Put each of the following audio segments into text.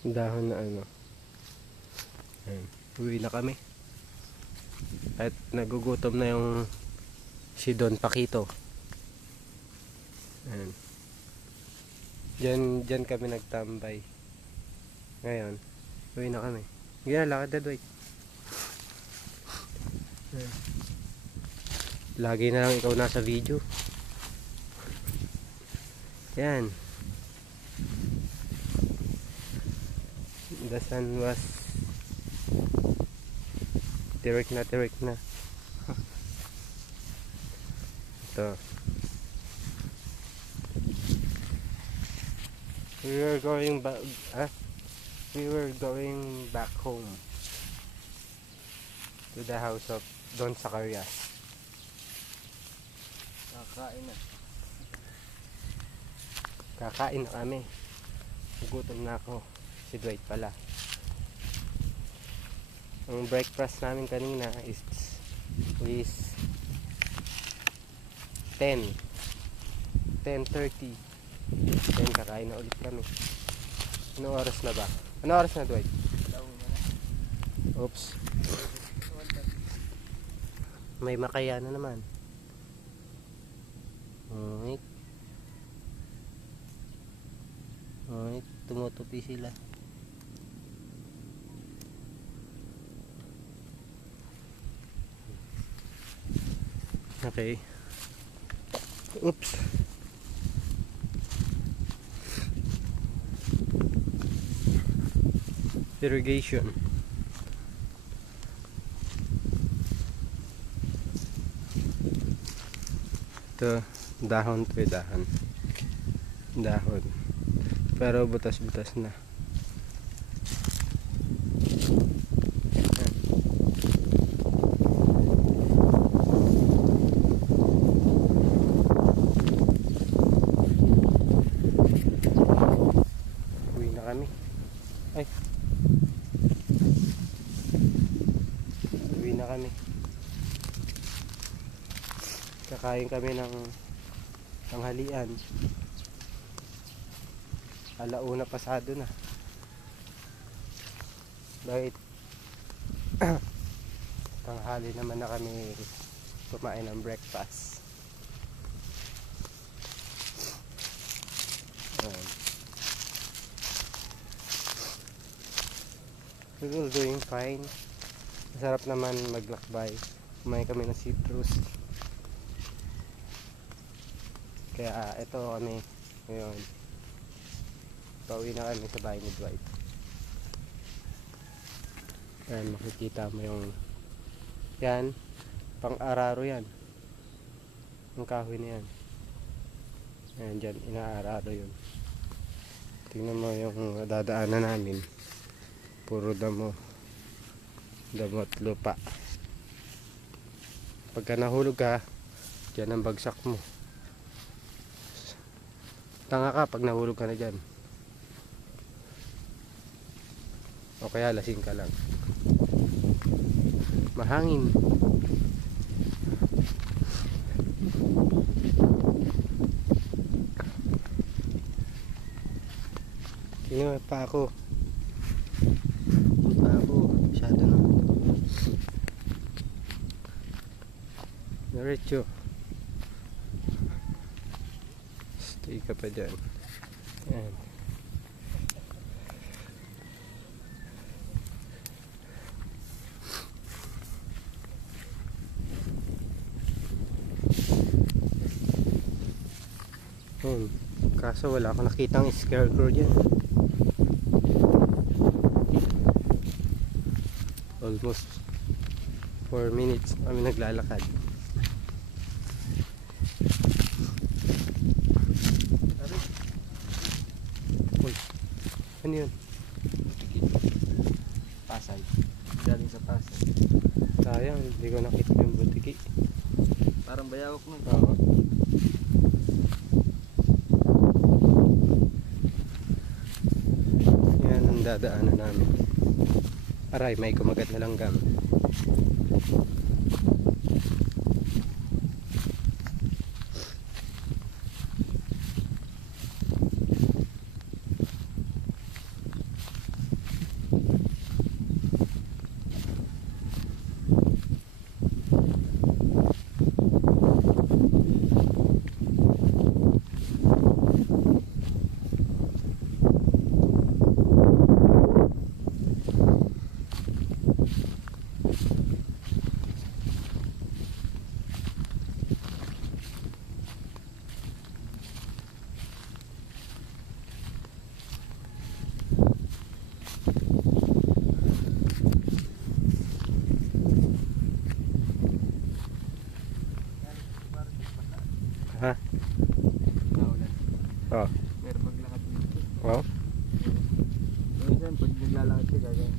Dahon na ano. Ayan. Uwi na kami. At nagugutom na yung si Don Paquito. Ayan. Diyan kami nagtambay. Ngayon, uwi na kami. Ganyan, lakad na doy. Lagi na lang ikaw nasa video. Yan. The sun was tirik na. Ito. We were going back home to the house of Don Zacarias. Kakain na kami. Gutom na ako. Si Dwight pala. Ang breakfast namin kanina is 10:30. Then kakain na ulit kami. Anong oras na ba? Anong oras na, Dwight? Oops. May makaya na naman. Tumutupi sila. Okay. Oops. Irrigation. Ito, dahon to, dahon. Pero butas-butas na. Uwi na kami. Ay. Uwi na kami. Kakain kami ng tanghalian. Alauna pasado na. Dahil tanghali naman na kami kumain ng breakfast. We're doing fine. Masarap naman maglakbay. Kumain kami ng citrus. Kaya ito kami ngayon. Pauwi na kami sa bahay ni Dwight. Ayan, makikita mo yung yan, pang-araro yan. Ang kahoy na yan. Ayan dyan, ina-araro yun. Tingnan mo yung dadaanan namin. Puro damo at lupa. Pagka nahulog ka, dyan ang bagsak mo. Tanga ka pag nahulog ka na dyan. O kaya lasing ka lang. Mahangin. Tingnan pa ako. Masyado na. Diretso. Stay ka pa dyan. Ayan. Kaso wala akong nakitang scarecrow dyan. Almost 4 minutes kami naglalakad. Uy, ano yun? Pasay. Galing sa Pasay. Sayang, hindi ko nakita yung butiki. Parang bayawak nun. Oo. Yan ang dadaanan namin. Aray, may kumagat na langgam. yan, pag naglalakad ka gagawin.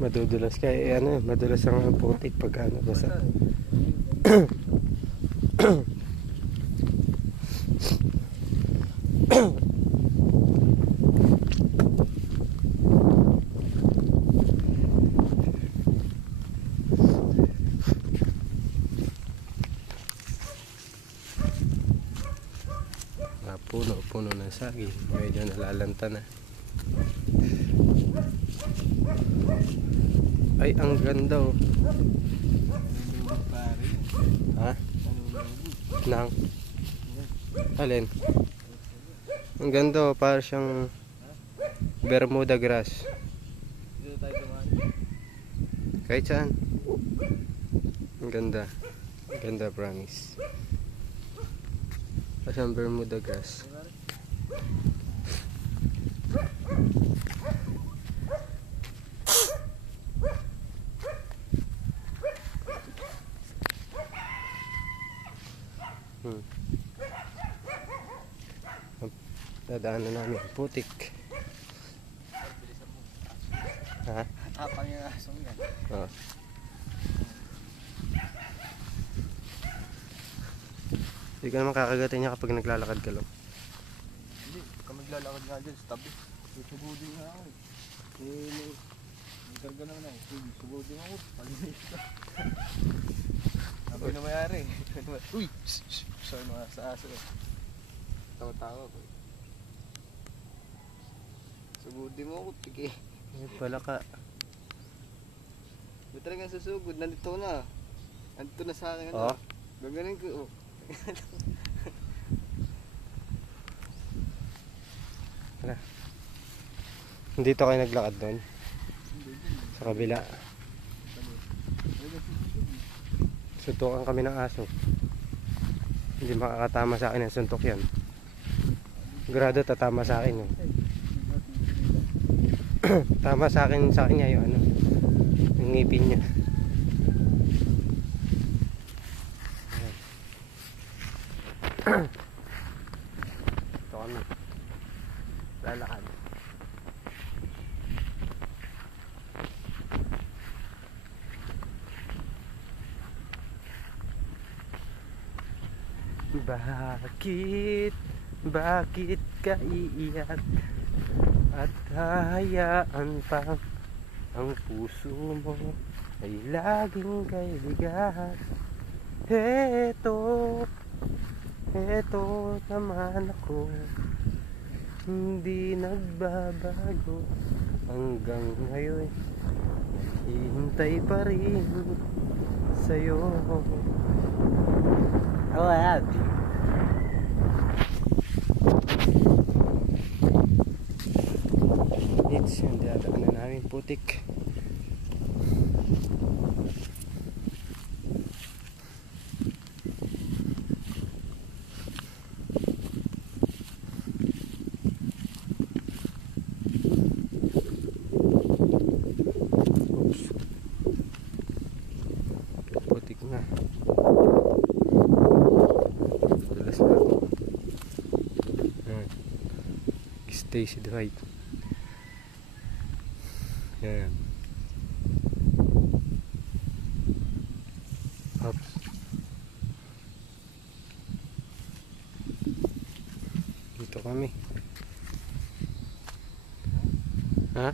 Madudulas ka. Eh ano, madulas ang putik pag ano, basta. Puno ng saging. Medyo nalalanta na. Ay, ang ganda oh. Nanulubog pare. Ha? Nanulubog. Nang? Alin? Ang ganda oh, para siyang Bermuda grass. Dito tayo dumaan. Kahit saan. Ang ganda. Ang ganda, promise. Para siyang Bermuda grass. Dadaanan namin putik. Ha? Tapang yung asong yan. Oo. Hindi ka naman kakagatin niya kapag naglalakad ka lang. Hindi, ka maglalakad nga dyan sa tabi. Susugudin nga ako eh. Nagkarga naman ako. Susugudin ako. Palinis ka. Sabi na mayari. Uy! Sorry mga sa aso eh. Tawa-tawa ko. Sugudin mo ako, tiki. Eh, pala ka. Ba't talagang susugod? Nandito na. Nandito na sa akin. Oo. Gaganin ko. Oh. Tara. Dito kayo naglakad doon? Sa kabila. Suntukan kami ng aso. Hindi makakatama sa akin ang suntok yan. Grado tatama sa akin yun. Tama sa kanya yung ano, yung ngipin niya. Ito kami lalakad. Bakit ka iiyak at hahayaan pang ang puso mo ay laging kay bigat? Heto naman ako, hindi nagbabago hanggang ngayon, hihintay pa rin sa'yo. Oh, happy. It's yung dadaanan namin putik. Oops. Putik na. Dulas na ako. Stacy Dwight. Yan. Oops. Dito kami. Ha?